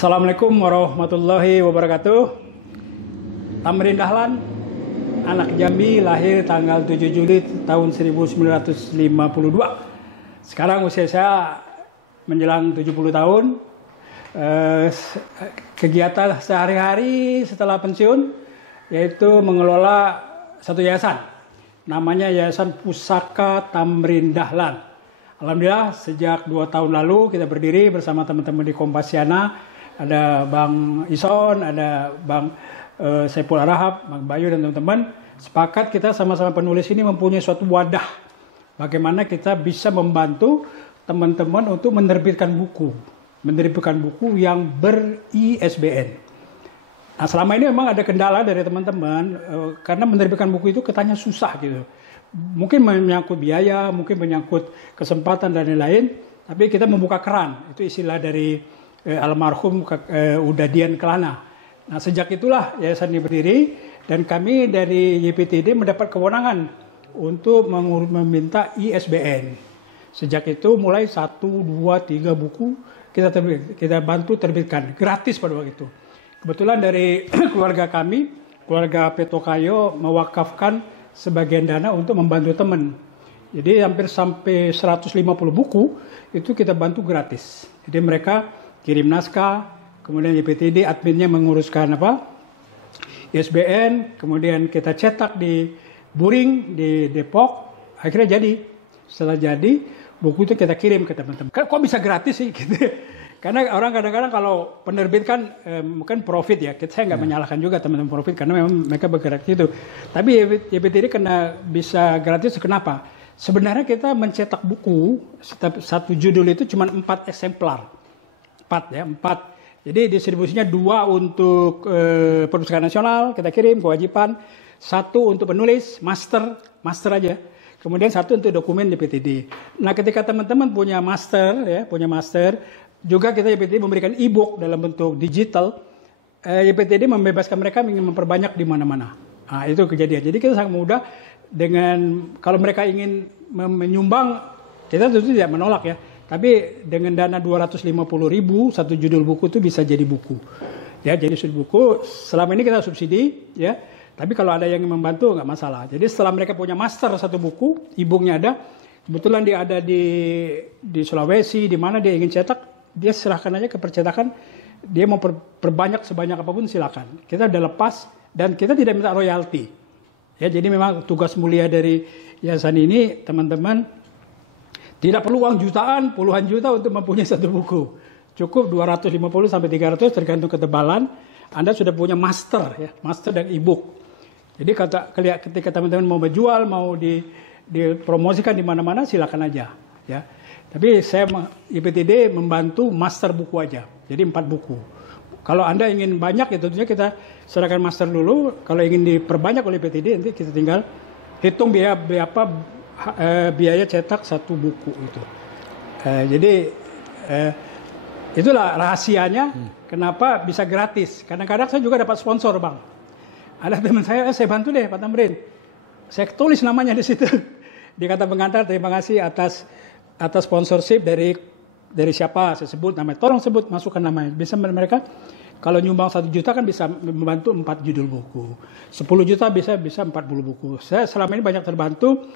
Assalamualaikum warahmatullahi wabarakatuh. Tamrin Dahlan, anak Jambi, lahir tanggal 7 Juli tahun 1952. Sekarang usia saya menjelang 70 tahun. Kegiatan sehari-hari setelah pensiun yaitu mengelola satu yayasan. Namanya Yayasan Pusaka Tamrin Dahlan. Alhamdulillah sejak 2 tahun lalu kita berdiri bersama teman-teman di Kompasiana. Ada Bang Ison, ada Bang Saiful Arahab, Bang Bayu dan teman-teman. Sepakat kita sama-sama penulis ini mempunyai suatu wadah. Bagaimana kita bisa membantu teman-teman untuk menerbitkan buku. Menerbitkan buku yang ber-ISBN. Nah selama ini memang ada kendala dari teman-teman. Karena menerbitkan buku itu katanya susah gitu. Mungkin menyangkut biaya, mungkin menyangkut kesempatan dan lain-lain. Tapi kita membuka keran. Itu istilah dari almarhum Udadian Kelana. Nah sejak itulah yayasan ini berdiri dan kami dari YPTD mendapat kewenangan untuk meminta ISBN. Sejak itu mulai 1, 2, 3 buku kita bantu terbitkan gratis pada waktu itu. Kebetulan dari keluarga kami, keluarga Petokayo mewakafkan sebagian dana untuk membantu teman. Jadi hampir sampai 150 buku itu kita bantu gratis. Jadi mereka kirim naskah, kemudian YPTD adminnya menguruskan ISBN, kemudian kita cetak di Buring, di Depok, akhirnya jadi. Setelah jadi, buku itu kita kirim ke teman-teman. Kok bisa gratis sih? Gitu. Karena orang kadang-kadang kalau penerbit kan mungkin profit ya, saya nggak menyalahkan juga teman-teman profit, karena memang mereka bergerak itu. Tapi YPTD kena bisa gratis, kenapa? Sebenarnya kita mencetak buku, satu judul itu cuma 4 eksemplar. 4. Jadi distribusinya 2 untuk Perpustakaan Nasional, kita kirim kewajiban. 1 untuk penulis, master aja. Kemudian 1 untuk dokumen YPTD. Nah ketika teman-teman punya master, juga kita YPTD memberikan e-book dalam bentuk digital. YPTD membebaskan mereka ingin memperbanyak di mana-mana. Nah itu kejadian. Jadi kita sangat mudah dengan, kalau mereka ingin menyumbang, kita tentu tidak menolak ya. Tapi dengan dana 250.000 satu judul buku itu bisa jadi buku. Ya, jadi buku selama ini kita subsidi ya. Tapi kalau ada yang membantu nggak masalah. Jadi setelah mereka punya master satu buku, e-booknya ada. Kebetulan dia ada di Sulawesi, di mana dia ingin cetak, dia serahkan aja ke percetakan. Dia mau perbanyak sebanyak apapun silakan. Kita udah lepas dan kita tidak minta royalti. Ya, jadi memang tugas mulia dari yayasan ini teman-teman. Tidak perlu uang jutaan, puluhan juta untuk mempunyai satu buku. Cukup 250 sampai 300 tergantung ketebalan. Anda sudah punya master ya, master dan e-book. Jadi ketika teman-teman mau berjual, mau dipromosikan di mana-mana silakan aja ya. Tapi saya YPTD membantu master buku aja. Jadi 4 buku. Kalau Anda ingin banyak ya tentunya kita serahkan master dulu. Kalau ingin diperbanyak oleh YPTD nanti kita tinggal hitung biaya biaya cetak satu buku itu. Jadi itulah rahasianya kenapa bisa gratis. Kadang-kadang saya juga dapat sponsor, Bang. Ada teman saya bantu deh Pak Tamrin. Saya tulis namanya di situ. Di kata pengantar, terima kasih atas sponsorship dari siapa saya sebut namanya. Tolong sebut, masukkan namanya. Bisa mereka kalau nyumbang 1 juta kan bisa membantu 4 judul buku. 10 juta bisa 40 buku. Saya selama ini banyak terbantu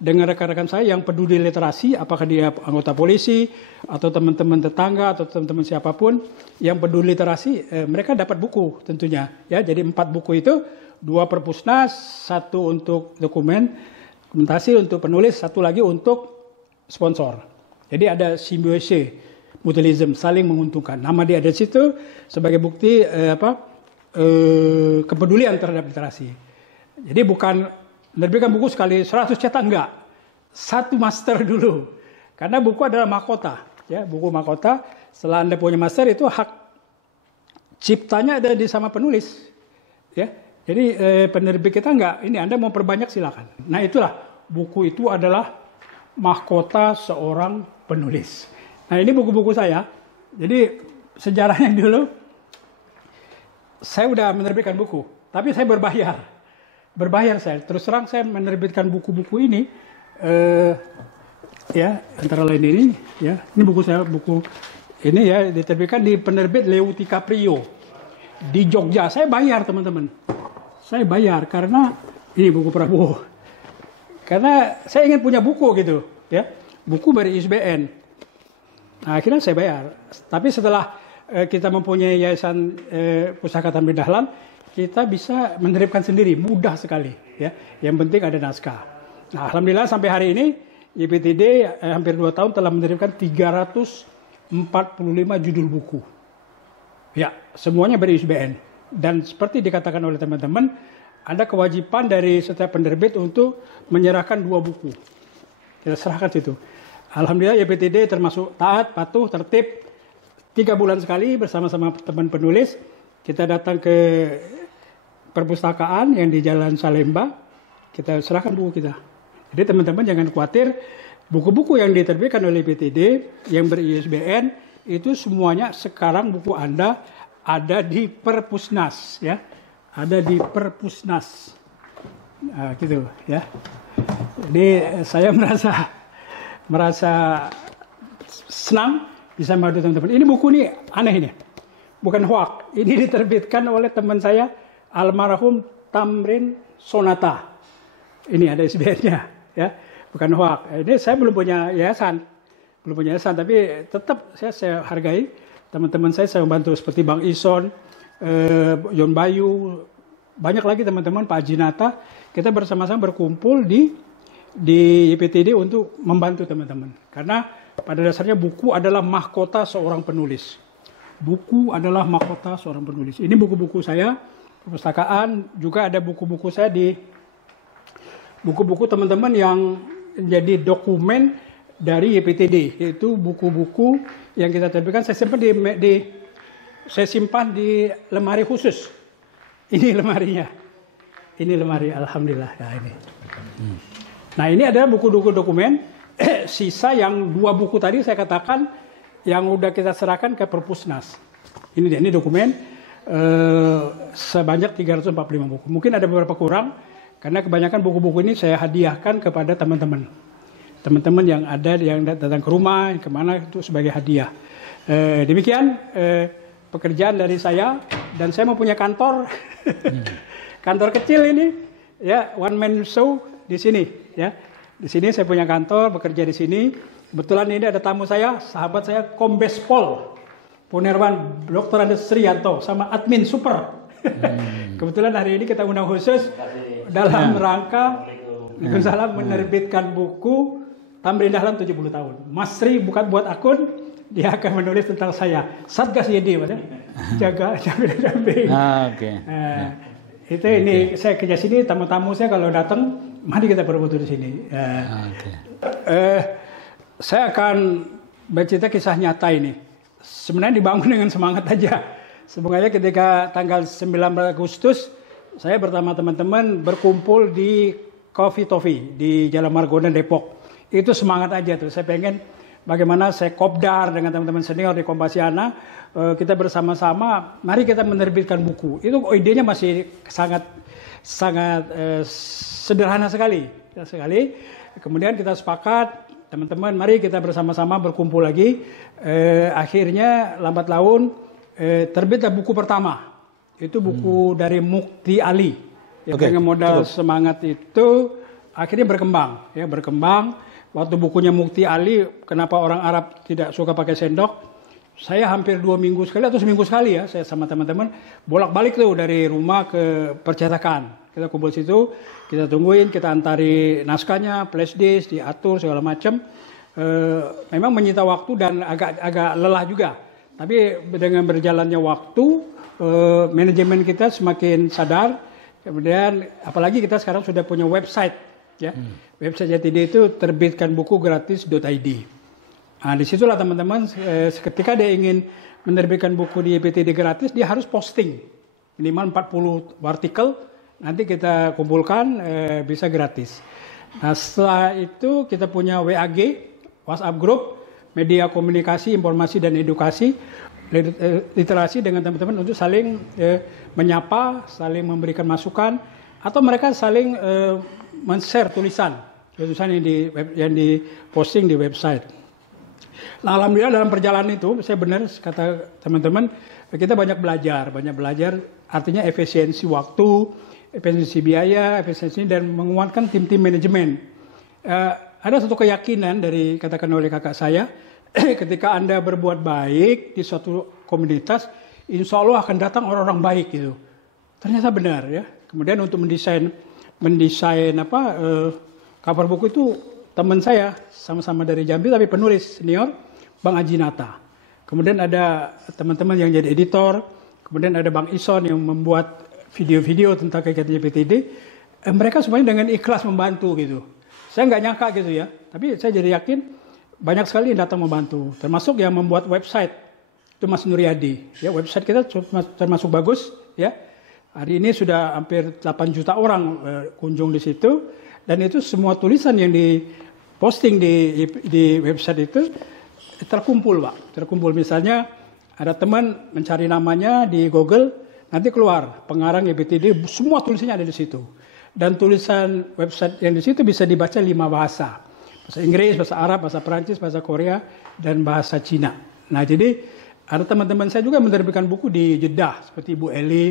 dengan rekan-rekan saya yang peduli literasi, apakah dia anggota polisi, atau teman-teman tetangga, atau teman-teman siapapun yang peduli literasi, mereka dapat buku tentunya. Ya, jadi 4 buku itu, 2 perpusnas, 1 untuk dokumentasi untuk penulis, 1 lagi untuk sponsor. Jadi ada simbiosis, mutualism, saling menguntungkan. Nama dia ada di situ sebagai bukti kepedulian terhadap literasi. Jadi bukan menerbitkan buku sekali 100 cetak, enggak. 1 master dulu. Karena buku adalah mahkota. Ya, buku mahkota. Setelah Anda punya master itu hak ciptanya ada di sama penulis. Ya, jadi penerbit kita enggak. Ini Anda mau perbanyak silakan. Nah itulah buku itu adalah mahkota seorang penulis. Nah ini buku-buku saya. Jadi sejarahnya dulu saya udah menerbitkan buku. Tapi saya berbayar saya. Terus terang saya menerbitkan buku-buku ini, ya antara lain ini, ya ini buku saya, buku Ini ya diterbitkan di penerbit Leuti Caprio di Jogja. Saya bayar teman-teman. Saya bayar karena ini buku Prabowo. Karena saya ingin punya buku gitu, ya. Buku dari ISBN. Nah, akhirnya saya bayar. Tapi setelah kita mempunyai yayasan Pustaka Tamrin Dahlan, kita bisa menerbitkan sendiri, mudah sekali, ya. Yang penting ada naskah. Nah, alhamdulillah sampai hari ini YPTD hampir 2 tahun telah menerbitkan 345 judul buku. Ya, semuanya ber-ISBN. Dan seperti dikatakan oleh teman-teman, ada kewajiban dari setiap penerbit untuk menyerahkan 2 buku. Kita serahkan situ. Alhamdulillah YPTD termasuk taat, patuh, tertib. 3 bulan sekali bersama-sama teman penulis, kita datang ke perpustakaan yang di Jalan Salemba, kita serahkan buku kita. Jadi teman-teman jangan khawatir, buku-buku yang diterbitkan oleh YPTD yang ber-ISBN itu semuanya sekarang buku Anda ada di Perpusnas, ya. Ada di Perpusnas. Nah, gitu ya. Jadi saya merasa senang bisa membantu teman-teman. Ini buku ini aneh ini. Bukan hoak. Ini diterbitkan oleh teman saya almarhum Tamrin Sonata. Ini ada ISBN-nya, ya. Bukan hoak. Ini saya belum punya yayasan. Tapi tetap saya hargai teman-teman saya membantu seperti Bang Ison, Yon Bayu, banyak lagi teman-teman, Pak Jinata. Kita bersama-sama berkumpul di YPTD untuk membantu teman-teman. Karena pada dasarnya buku adalah mahkota seorang penulis. Buku adalah mahkota seorang penulis. Ini buku-buku saya, perpustakaan, juga ada buku-buku saya di buku-buku teman-teman yang jadi dokumen dari YPTD, yaitu buku-buku yang kita terbitkan. Saya simpan di lemari khusus. Ini lemarinya. Ini lemari, alhamdulillah. Nah, ini. Nah, ini adalah buku-buku dokumen. Sisa yang 2 buku tadi saya katakan yang udah kita serahkan ke Perpusnas. Ini dokumen sebanyak 345 buku. Mungkin ada beberapa kurang karena kebanyakan buku-buku ini saya hadiahkan kepada teman-teman yang ada yang datang ke rumah, kemana itu sebagai hadiah. Demikian pekerjaan dari saya, dan saya mempunyai kantor, kantor kecil ini, ya, one man show di sini, ya. Di sini saya punya kantor, bekerja di sini. Kebetulan ini ada tamu saya, sahabat saya, Kombes Pol Punirwan Dr. Andes Rianto, sama admin super. Kebetulan hari ini kita undang khusus dalam rangka menerbitkan buku Tamrin Dahlan 70 tahun. Mas Sri bukan buat akun, dia akan menulis tentang saya. Satgas YD, jaga damping. Oke. Itu ini saya kerja sini, tamu-tamu saya kalau datang, mari kita berfoto di sini. Saya akan bercerita kisah nyata ini. Sebenarnya dibangun dengan semangat aja. Sebenarnya ketika tanggal 19 Agustus, saya bersama teman-teman berkumpul di Coffee Toffee di Jalan Margonda, Depok. Itu semangat aja tuh. Saya pengen bagaimana saya kopdar dengan teman-teman senior di Kompasiana, kita bersama-sama, mari kita menerbitkan buku. Itu idenya masih sangat sederhana sekali. Kemudian kita sepakat, teman-teman, mari kita bersama-sama berkumpul lagi. Akhirnya lambat laun terbitlah buku pertama. Itu buku dari Mukti Ali. Dengan modal semangat itu akhirnya berkembang. Waktu bukunya Mukti Ali, kenapa orang Arab tidak suka pakai sendok? Saya hampir 2 minggu sekali atau seminggu sekali ya, saya sama teman-teman bolak-balik tuh dari rumah ke percetakan. Kita kumpul situ, kita tungguin, kita antari naskahnya, flash disk, diatur segala macam. Memang menyita waktu dan agak lelah juga. Tapi dengan berjalannya waktu, manajemen kita semakin sadar. Kemudian apalagi kita sekarang sudah punya website, ya. Website YPTD itu terbitkan buku gratis.id. Nah, disitulah teman-teman, ketika dia ingin menerbitkan buku di YPTD gratis, dia harus posting minimal 40 artikel. Nanti kita kumpulkan, bisa gratis. Nah, setelah itu kita punya WAG, WhatsApp Group, media komunikasi, informasi dan edukasi, literasi dengan teman-teman untuk saling menyapa, saling memberikan masukan, atau mereka saling men-share tulisan yang diposting di website. Nah, alhamdulillah dalam perjalanan itu, saya benar kata teman-teman, kita banyak belajar, artinya efisiensi waktu, efisiensi biaya, efisiensi dan menguatkan tim-tim manajemen. Ada satu keyakinan dari katakan oleh kakak saya, ketika Anda berbuat baik di suatu komunitas, insya Allah akan datang orang-orang baik gitu. Ternyata benar ya. Kemudian untuk mendesain cover buku itu teman saya sama-sama dari Jambi tapi penulis senior Bang Ajinata. Kemudian ada teman-teman yang jadi editor, kemudian ada Bang Ison yang membuat video-video tentang kegiatan YPTD. Mereka semuanya dengan ikhlas membantu gitu. Saya nggak nyangka gitu ya, tapi saya jadi yakin banyak sekali yang datang membantu. Termasuk yang membuat website itu Mas Nuryadi. Ya, website kita termasuk bagus ya. Hari ini sudah hampir 8 juta orang kunjung di situ, dan itu semua tulisan yang diposting di website itu terkumpul, Pak. Terkumpul, misalnya ada teman mencari namanya di Google, nanti keluar pengarang YPTD, semua tulisannya ada di situ. Dan tulisan website yang di situ bisa dibaca 5 bahasa. Bahasa Inggris, bahasa Arab, bahasa Perancis, bahasa Korea, dan bahasa Cina. Nah, jadi ada teman-teman saya juga menerbitkan buku di Jeddah, seperti Ibu Eli.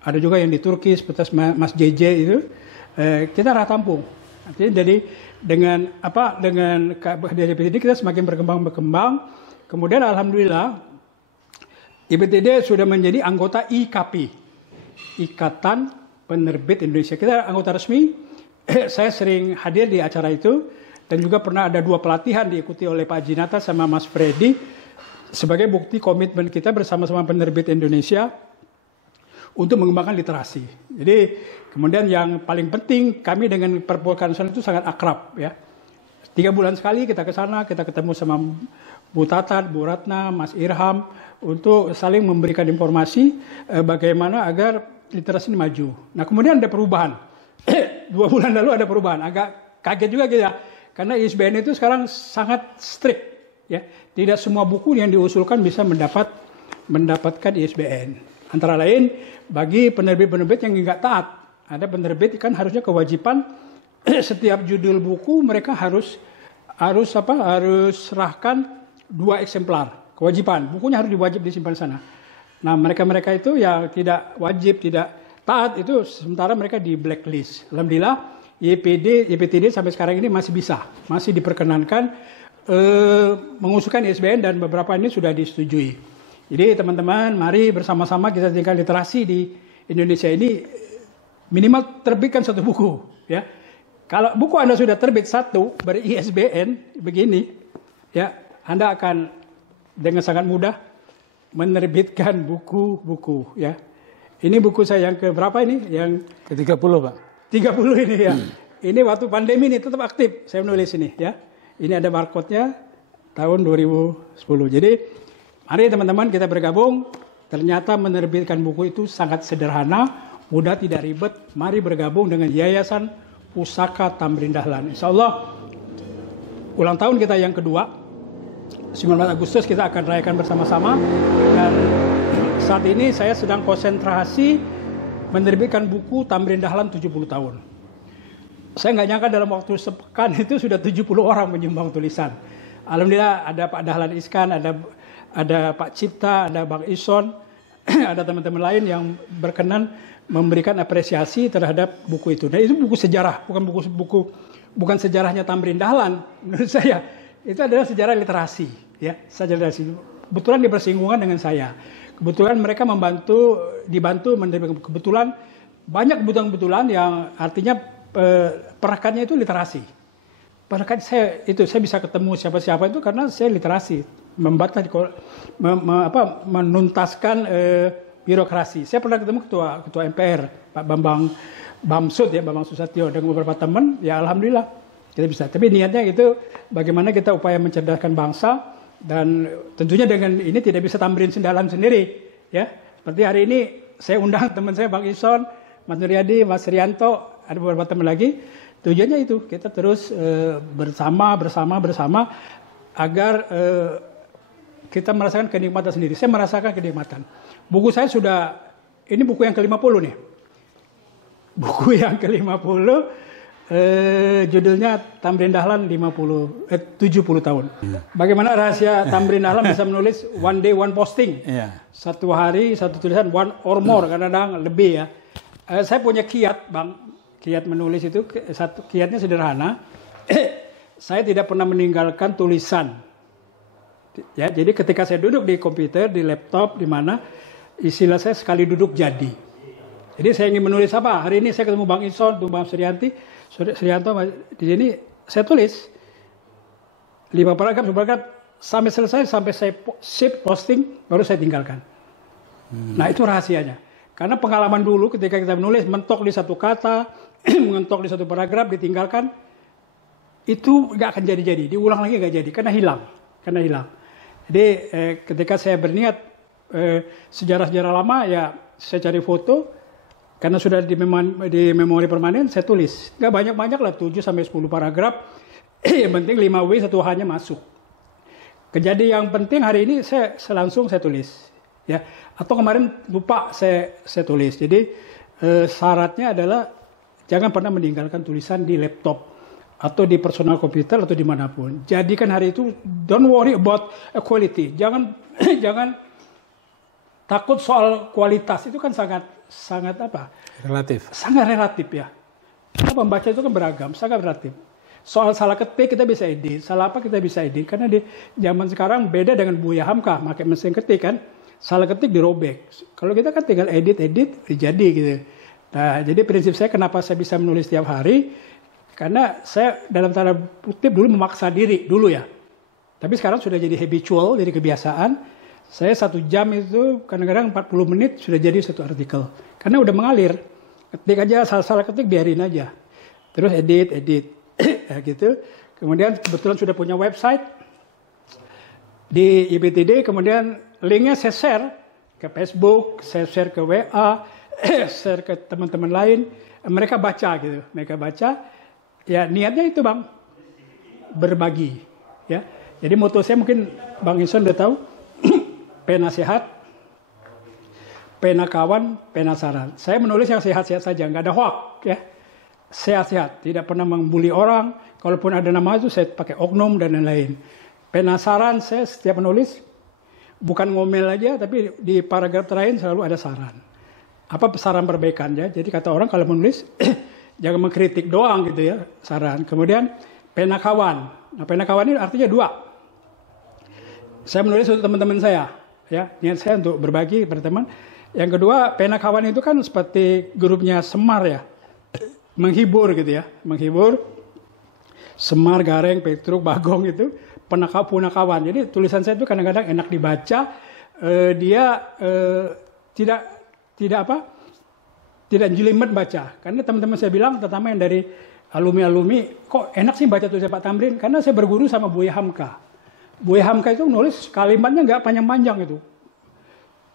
Ada juga yang di Turki seperti Mas JJ itu, kita tampung. Artinya jadi dengan dari YPTD kita semakin berkembang. Kemudian alhamdulillah YPTD sudah menjadi anggota IKP, Ikatan Penerbit Indonesia. Kita anggota resmi. Saya sering hadir di acara itu dan juga pernah ada 2 pelatihan diikuti oleh Pak Jinata sama Mas Freddy sebagai bukti komitmen kita bersama-sama penerbit Indonesia untuk mengembangkan literasi. Jadi kemudian yang paling penting, kami dengan Perpustakaan Nasional itu sangat akrab ya. 3 bulan sekali kita ke sana, kita ketemu sama Bu Tatat, Bu Ratna, Mas Irham untuk saling memberikan informasi bagaimana agar literasi ini maju. Nah, kemudian ada perubahan. 2 bulan lalu ada perubahan. Agak kaget juga kita karena ISBN itu sekarang sangat strict ya. Tidak semua buku yang diusulkan bisa mendapatkan ISBN. Antara lain bagi penerbit-penerbit yang nggak taat. Ada penerbit kan harusnya kewajiban setiap judul buku mereka harus serahkan 2 eksemplar. Kewajiban, bukunya harus diwajib disimpan sana. Nah, mereka-mereka itu yang tidak wajib, tidak taat itu sementara mereka di blacklist. Alhamdulillah YPTD sampai sekarang ini masih diperkenankan mengusulkan ISBN dan beberapa ini sudah disetujui. Jadi teman-teman, mari bersama-sama kita tingkatkan literasi di Indonesia ini, minimal terbitkan 1 buku ya. Kalau buku Anda sudah terbit 1 ber-ISBN begini ya, Anda akan dengan sangat mudah menerbitkan buku-buku ya. Ini buku saya yang ke berapa ini? Yang ke-30, Pak. 30 ini ya. Ini waktu pandemi ini tetap aktif saya menulis ini ya. Ini ada barcode-nya tahun 2010. Jadi mari teman-teman kita bergabung. Ternyata menerbitkan buku itu sangat sederhana, mudah, tidak ribet. Mari bergabung dengan Yayasan Pusaka Tamrin Dahlan. Insya Allah ulang tahun kita yang kedua, 19 Agustus kita akan rayakan bersama-sama. Dan saat ini saya sedang konsentrasi menerbitkan buku Tamrin Dahlan 70 tahun. Saya nggak nyangka dalam waktu sepekan itu sudah 70 orang menyumbang tulisan. Alhamdulillah ada Pak Dahlan Iskan, ada Pak Cipta, ada Bang Ison, ada teman-teman lain yang berkenan memberikan apresiasi terhadap buku itu. Nah, itu buku sejarah, bukan sejarahnya Tamrin Dahlan menurut saya. Itu adalah sejarah literasi, ya, sejarah literasi. Kebetulan dia bersinggungan dengan saya. Kebetulan mereka dibantu kebetulan banyak kebetulan yang artinya perekatnya itu literasi. Perekat saya bisa ketemu siapa-siapa itu karena saya literasi. Menuntaskan birokrasi. Saya pernah ketemu ketua MPR Pak Bambang Susatyo dengan beberapa teman, ya alhamdulillah kita bisa. Tapi niatnya itu bagaimana kita upaya mencerdaskan bangsa, dan tentunya dengan ini tidak bisa Tamrin Dahlan sendiri ya. Seperti hari ini saya undang teman saya Bang Ison, Mas Nuryadi, Mas Rianto, ada beberapa teman lagi. Tujuannya itu kita terus bersama agar kita merasakan kenikmatan sendiri. Saya merasakan kenikmatan. Buku saya ini buku yang ke-50 nih. Buku yang ke-50 Judulnya Tamrin Dahlan 70 tahun. Bagaimana rahasia Tamrin Dahlan bisa menulis one day one posting? Satu hari satu tulisan, one or more, kadang-kadang lebih ya. Saya punya kiat, Bang. Kiat menulis itu, kiatnya sederhana. Saya tidak pernah meninggalkan tulisan. Ya, jadi ketika saya duduk di komputer, di laptop, di mana, istilah saya sekali duduk jadi. Jadi saya ingin menulis apa? Hari ini saya ketemu Bang Ison, Bang Suryanto di sini, saya tulis 5 paragraf, sampai selesai, sampai saya save posting, baru saya tinggalkan. Nah itu rahasianya. Karena pengalaman dulu ketika kita menulis, mentok di satu kata, mentok di satu paragraf, ditinggalkan, itu nggak akan jadi-jadi, diulang lagi nggak jadi, karena hilang. Jadi ketika saya berniat sejarah-sejarah lama, ya saya cari foto. Karena sudah di memori permanen, saya tulis. Nggak banyak-banyak lah, 7-10 paragraf. Yang penting 5W 1H-nya masuk. Kejadian yang penting hari ini saya langsung saya tulis. Ya. Atau kemarin lupa saya tulis. Jadi syaratnya adalah jangan pernah meninggalkan tulisan di laptop. Atau di personal computer atau dimanapun. Jadikan hari itu, don't worry about quality. Jangan takut soal kualitas, itu kan sangat apa? Relatif. Sangat relatif ya. Karena pembaca itu kan beragam, sangat relatif. Soal salah ketik kita bisa edit, salah apa kita bisa edit. Karena di zaman sekarang beda dengan Buya Hamka, pakai mesin ketik kan. Salah ketik dirobek. Kalau kita kan tinggal edit, jadi gitu. Nah, jadi prinsip saya kenapa saya bisa menulis setiap hari, karena saya dalam tanda kutip dulu memaksa diri dulu ya. Tapi sekarang sudah jadi habitual, jadi kebiasaan. Saya 1 jam itu kadang-kadang 40 menit sudah jadi satu artikel. Karena udah mengalir. Ketik aja, salah-salah ketik biarin aja. Terus edit. Gitu. Kemudian kebetulan sudah punya website di IPTD. Kemudian linknya saya share ke Facebook, saya share ke WA, share ke teman-teman lain. Mereka baca gitu. Ya niatnya itu Bang. Berbagi. Ya. Jadi moto saya mungkin Bang Ison udah tahu. Pena sehat, pena kawan, pena saran. Saya menulis yang sehat-sehat saja, nggak ada hoax ya. Sehat-sehat, tidak pernah membuli orang. Kalaupun ada nama itu saya pakai oknum dan lain-lain. Pena saran, saya setiap menulis bukan ngomel aja, tapi di paragraf terakhir selalu ada saran. Apa saran perbaikan ya? Jadi kata orang kalau menulis jangan mengkritik doang gitu ya, saran. Kemudian pena kawan. Nah, pena kawan ini artinya 2. Saya menulis untuk teman-teman saya. Ya, niat saya untuk berbagi pada teman. Yang kedua, pena kawan itu kan seperti grupnya Semar ya. Menghibur gitu ya. Menghibur. Semar, Gareng, Petruk, Bagong itu. Punakawan. Jadi tulisan saya itu kadang-kadang enak dibaca. Dia tidak jelimet baca. Karena teman-teman saya bilang, terutama yang dari alumni-alumni, kok enak sih baca tulisan Pak Tamrin? Karena saya berguru sama Buya Hamka. Buya Hamka itu nulis kalimatnya nggak panjang-panjang itu.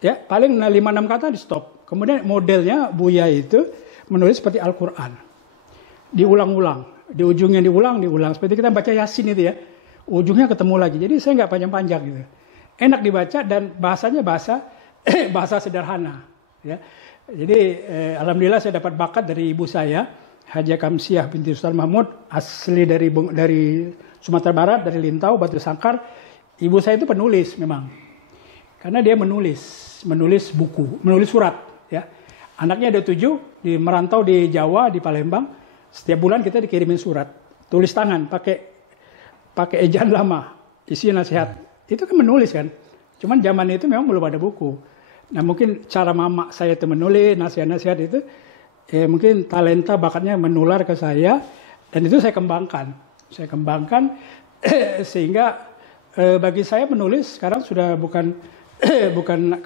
Ya, paling 5-6 kata di stop. Kemudian modelnya Buya itu menulis seperti Al-Quran. Diulang-ulang. Di ujungnya diulang. Seperti kita baca Yasin itu ya. Ujungnya ketemu lagi. Jadi saya nggak panjang-panjang gitu. Enak dibaca dan bahasanya bahasa sederhana. Ya. Jadi alhamdulillah saya dapat bakat dari ibu saya. Haja Kamsiah binti Sultan Mahmud. Asli dari Sumatera Barat, dari Lintau, Batu Sangkar. Ibu saya itu penulis memang. Karena dia menulis buku, menulis surat. Ya. Anaknya ada 7, merantau di Jawa, di Palembang. Setiap bulan kita dikirimin surat. Tulis tangan, pakai ejaan lama. Isi nasihat. Itu kan menulis kan. Cuman zaman itu memang belum ada buku. Nah mungkin cara mama saya itu menulis, nasihat-nasihat itu. Mungkin talenta, bakatnya menular ke saya. Dan itu saya kembangkan. Sehingga bagi saya menulis sekarang sudah bukan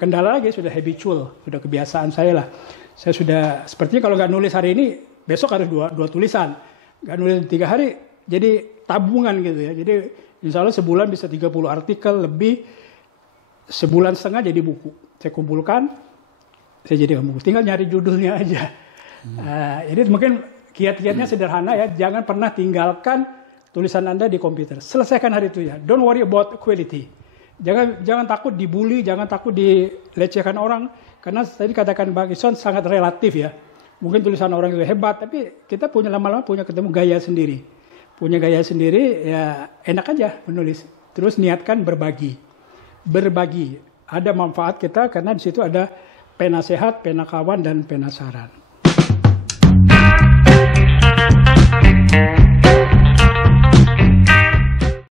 kendala lagi, sudah habitual, sudah kebiasaan saya lah. Saya sudah sepertinya kalau nggak nulis hari ini, besok harus dua tulisan. Nggak nulis 3 hari, jadi tabungan gitu ya. Jadi insya Allah sebulan bisa 30 artikel lebih, sebulan setengah jadi buku. Saya kumpulkan, saya jadikan buku. Tinggal nyari judulnya aja. Jadi mungkin kiat-kiatnya sederhana ya, jangan pernah tinggalkan tulisan Anda di komputer. Selesaikan hari itu ya. Don't worry about quality. Jangan takut dibully, jangan takut dilecehkan orang. Karena tadi katakan Bang Ison sangat relatif ya. mungkin tulisan orang itu hebat, tapi kita punya lama-lama punya ketemu gaya sendiri. Punya gaya sendiri, ya enak aja menulis. Terus niatkan berbagi. Berbagi. Ada manfaat kita karena di situ ada pena sehat, pena kawan, dan pena saran.